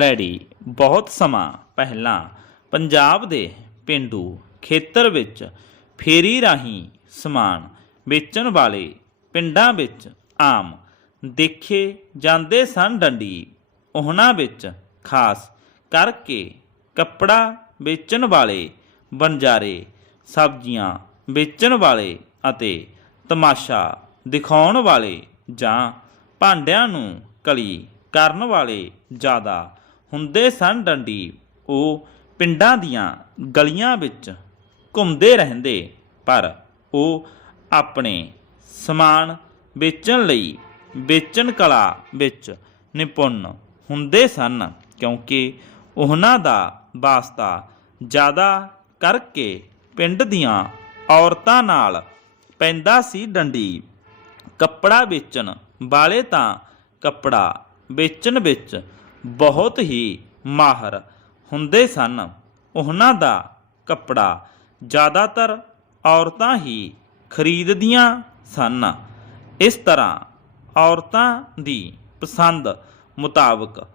Ready. ਬਹੁਤ ਸਮਾਂ ਪਹਿਲਾਂ ਪੰਜਾਬ ਦੇ ਪਿੰਡੂ ਖੇਤਰ ਵਿੱਚ ਫੇਰੀ ਰਾਹੀਂ ਸਮਾਨ ਵੇਚਣ ਵਾਲੇ ਪਿੰਡਾਂ ਵਿੱਚ ਆਮ ਦੇਖੇ ਜਾਂਦੇ ਸਨ ਡੰਡੀ। ਉਹਨਾਂ ਵਿੱਚ ਖਾਸ ਕਰਕੇ ਕੱਪੜਾ ਵੇਚਣ ਵਾਲੇ, ਬੰਜਾਰੇ, ਸਬਜ਼ੀਆਂ ਵੇਚਣ ਵਾਲੇ ਅਤੇ ਤਮਾਸ਼ਾ ਦਿਖਾਉਣ ਵਾਲੇ ਜਾਂ ਭਾਂਡਿਆਂ ਨੂੰ ਕਲੀ ਕਰਨ ਵਾਲੇ ਜ਼ਿਆਦਾ ਹੁੰਦੇ ਸਨ ਡੰਡੀ। ਉਹ ਪਿੰਡਾਂ ਦੀਆਂ ਗਲੀਆਂ ਵਿੱਚ ਘੁੰਮਦੇ ਰਹਿੰਦੇ, ਪਰ ਉਹ ਆਪਣੇ ਸਮਾਨ ਵੇਚਣ ਲਈ ਵੇਚਣ ਕਲਾ ਵਿੱਚ ਨਿਪੁੰਨ ਹੁੰਦੇ ਸਨ, ਕਿਉਂਕਿ ਉਹਨਾਂ ਦਾ ਵਾਸਤਾ ਜ਼ਿਆਦਾ ਕਰਕੇ ਪਿੰਡ ਦੀਆਂ ਔਰਤਾਂ ਨਾਲ ਪੈਂਦਾ ਸੀ ਡੰਡੀ। ਕੱਪੜਾ ਵੇਚਣ ਵਾਲੇ ਤਾਂ ਕੱਪੜਾ ਵੇਚਣ ਵਿੱਚ ਬਹੁਤ ਹੀ ਮਾਹਰ ਹੁੰਦੇ ਸਨ। ਉਹਨਾਂ ਦਾ ਕੱਪੜਾ ਜ਼ਿਆਦਾਤਰ ਔਰਤਾਂ ਹੀ ਖਰੀਦਦੀਆਂ ਸਨ। ਇਸ ਤਰ੍ਹਾਂ ਔਰਤਾਂ ਦੀ ਪਸੰਦ ਮੁਤਾਬਕ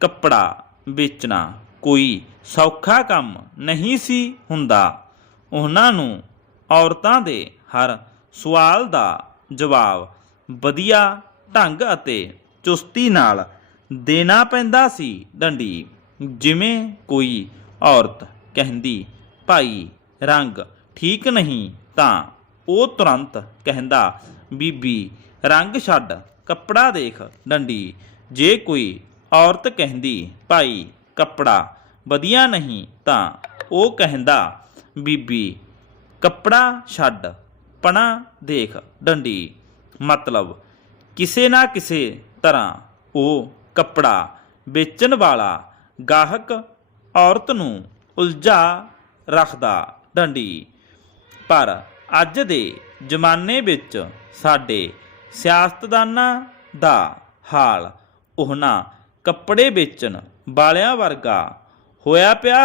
ਕੱਪੜਾ ਵੇਚਣਾ ਕੋਈ ਸੌਖਾ ਕੰਮ ਨਹੀਂ ਸੀ ਹੁੰਦਾ। ਉਹਨਾਂ ਨੂੰ ਔਰਤਾਂ ਦੇ ਹਰ ਸਵਾਲ ਦਾ ਜਵਾਬ ਵਧੀਆ ਢੰਗ ਅਤੇ ਚੁਸਤੀ ਨਾਲ ਦੇਣਾ ਪੈਂਦਾ ਸੀ ਡੰਡੀ। ਜਿਵੇਂ ਕੋਈ ਔਰਤ ਕਹਿੰਦੀ, ਭਾਈ, ਰੰਗ ਠੀਕ ਨਹੀਂ, ਤਾਂ ਉਹ ਤੁਰੰਤ ਕਹਿੰਦਾ, ਬੀਬੀ, ਰੰਗ ਛੱਡ, ਕੱਪੜਾ ਦੇਖ ਡੰਡੀ। ਜੇ ਕੋਈ ਔਰਤ ਕਹਿੰਦੀ, ਭਾਈ, ਕੱਪੜਾ ਵਧੀਆ ਨਹੀਂ, ਤਾਂ ਉਹ ਕਹਿੰਦਾ, ਬੀਬੀ, ਕੱਪੜਾ ਛੱਡ, ਪਣਾ ਦੇਖ ਡੰਡੀ। ਮਤਲਬ ਕਿਸੇ ਨਾ ਕਿਸੇ ਤਰ੍ਹਾਂ ਉਹ ਕੱਪੜਾ ਵੇਚਣ ਵਾਲਾ ਗਾਹਕ ਔਰਤ ਨੂੰ ਉਲਝਾ ਰੱਖਦਾ ਡੰਡੀ। ਪਰ ਅੱਜ ਦੇ ਜ਼ਮਾਨੇ ਵਿੱਚ ਸਾਡੇ ਸਿਆਸਤਦਾਨਾਂ ਦਾ ਹਾਲ ਉਹਨਾਂ ਕੱਪੜੇ ਵੇਚਣ ਵਾਲਿਆਂ ਵਰਗਾ ਹੋਇਆ ਪਿਆ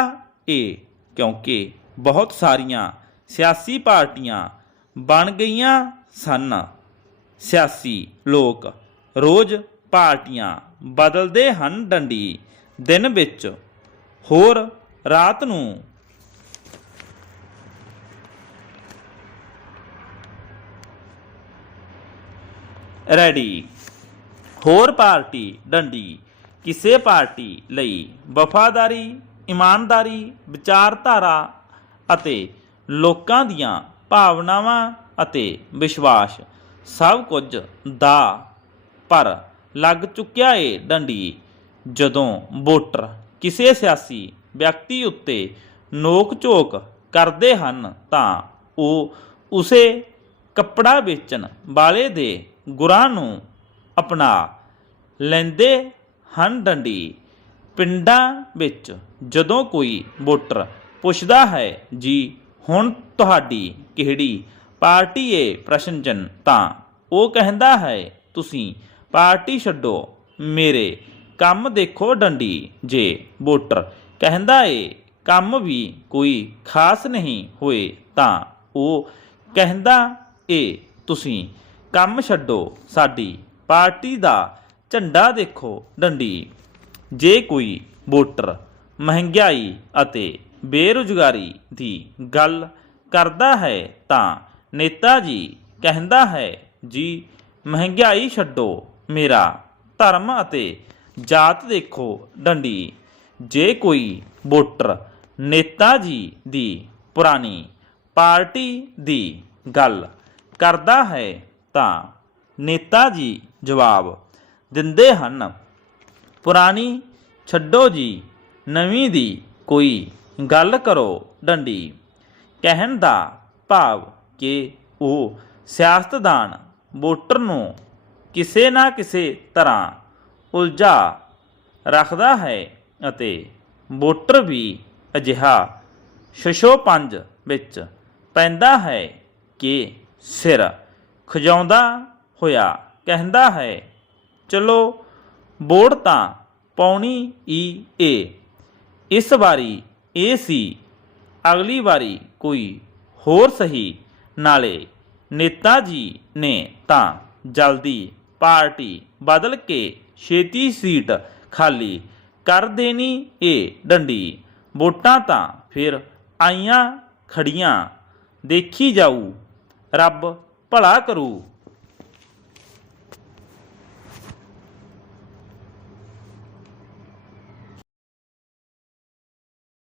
ਏ, ਕਿਉਂਕਿ ਬਹੁਤ ਸਾਰੀਆਂ ਸਿਆਸੀ ਪਾਰਟੀਆਂ ਬਣ ਗਈਆਂ ਸਨ। ਸਿਆਸੀ ਲੋਕ ਰੋਜ਼ ਪਾਰਟੀਆਂ ਬਦਲਦੇ ਹਨ ਡੰਡੀ। ਦਿਨ ਵਿੱਚ, ਹੋਰ ਰਾਤ ਨੂੰ। ਰੈਡੀ। ਹੋਰ ਪਾਰਟੀ, ਡੰਡੀ। ਕਿਸੇ ਪਾਰਟੀ ਲਈ ਵਫਾਦਾਰੀ, ਇਮਾਨਦਾਰੀ, ਵਿਚਾਰਧਾਰਾ ਅਤੇ ਲੋਕਾਂ ਦੀਆਂ ਭਾਵਨਾਵਾਂ ਅਤੇ ਵਿਸ਼ਵਾਸ ਸਭ ਕੁਝ ਦਾ ਪਰ ਲੱਗ ਚੁੱਕਿਆ ਏ ਡੰਡੀ। ਜਦੋਂ ਵੋਟਰ ਕਿਸੇ ਸਿਆਸੀ ਵਿਅਕਤੀ ਉੱਤੇ ਨੋਕ ਝੋਕ ਕਰਦੇ ਹਨ ਤਾਂ ਉਹ ਉਸੇ ਕੱਪੜਾ ਵੇਚਣ ਵਾਲੇ ਦੇ ਗੁਰਾਂ ਨੂੰ ਅਪਣਾ ਲੈਂਦੇ ਹਨ ਡੰਡੀ। ਪਿੰਡਾਂ ਵਿੱਚ ਜਦੋਂ ਕੋਈ ਵੋਟਰ ਪੁੱਛਦਾ ਹੈ, ਜੀ, ਹੁਣ ਤੁਹਾਡੀ ਕਿਹੜੀ ਪਾਰਟੀ ਏ? ਪ੍ਰਸ਼ਨ ਚਿੰਨ੍ਹ ਤਾਂ ਉਹ ਕਹਿੰਦਾ ਹੈ, ਤੁਸੀਂ ਪਾਰਟੀ ਛੱਡੋ, ਮੇਰੇ, ਕੰਮ ਦੇਖੋ ਡੰਡੀ, ਜੇ, ਵੋਟਰ। ਕਹਿੰਦਾ ਏ, ਕੰਮ ਵੀ ਕੋਈ ਖਾਸ ਨਹੀਂ ਹੋਏ ਤਾਂ, ਉਹ ਕਹਿੰਦਾ ਏ, ਤੁਸੀਂ ਕੰਮ ਛੱਡੋ, ਸਾਡੀ ਪਾਰਟੀ ਦਾ ਝੰਡਾ ਦੇਖੋ ਡੰਡੀ। ਜੇ ਕੋਈ ਵੋਟਰ ਮਹਿੰਗਾਈ ਅਤੇ ਬੇਰੁਜ਼ਗਾਰੀ ਦੀ ਗੱਲ ਕਰਦਾ ਹੈ ਤਾਂ ਨੇਤਾ ਜੀ ਕਹਿੰਦਾ ਹੈ, ਜੀ, ਮਹਿੰਗਾਈ ਛੱਡੋ ਮੇਰਾ, ਧਰਮ ਅਤੇ ਜਾਤ ਦੇਖੋ ਡੰਡੀ। ਜੇ ਕੋਈ ਵੋਟਰ ਨੇਤਾ ਜੀ ਦੀ, ਪੁਰਾਣੀ ਪਾਰਟੀ ਦੀ ਗੱਲ ਕਰਦਾ ਹੈ ਤਾਂ ਨੇਤਾ ਜੀ ਜਵਾਬ ਦਿੰਦੇ ਹਨ, ਪੁਰਾਣੀ ਛੱਡੋ ਜੀ, ਨਵੀਂ ਦੀ ਕੋਈ ਗੱਲ ਕਰੋ ਡੰਡੀ। ਕਹਿਣ ਦਾ ਭਾਵ ਕਿ ਉਹ ਸਿਆਸਤਦਾਨ ਵੋਟਰ ਨੂੰ ਕਿਸੇ ਨਾ ਕਿਸੇ ਤਰ੍ਹਾਂ ਉਲਝਾ ਰੱਖਦਾ ਹੈ ਅਤੇ ਵੋਟਰ ਵੀ ਅਜਿਹਾ ਸ਼ਸ਼ੋ ਪੰਜ ਵਿੱਚ ਪੈਂਦਾ ਹੈ ਕਿ ਸਿਰ ਖਜਾਉਂਦਾ ਹੋਇਆ ਕਹਿੰਦਾ ਹੈ, ਚਲੋ ਵੋਟ ਤਾਂ ਪਾਉਣੀ ਹੀ ਏ। ਇਸ ਵਾਰੀ ਇਹ ਸੀ, ਅਗਲੀ ਵਾਰੀ ਕੋਈ ਹੋਰ ਸਹੀ। ਨਾਲੇ ਨੇਤਾ ਜੀ ਨੇ ਤਾਂ ਜਲਦੀ ਪਾਰਟੀ ਬਦਲ ਕੇ ਛੇਤੀ ਸੀਟ ਖਾਲੀ ਕਰ ਦੇਣੀ ਏ ਡੰਡੀ। ਵੋਟਾਂ ਤਾਂ ਫਿਰ ਆਈਆਂ ਖੜੀਆਂ। ਦੇਖੀ ਜਾਊ, ਰੱਬ ਭਲਾ ਕਰੂ।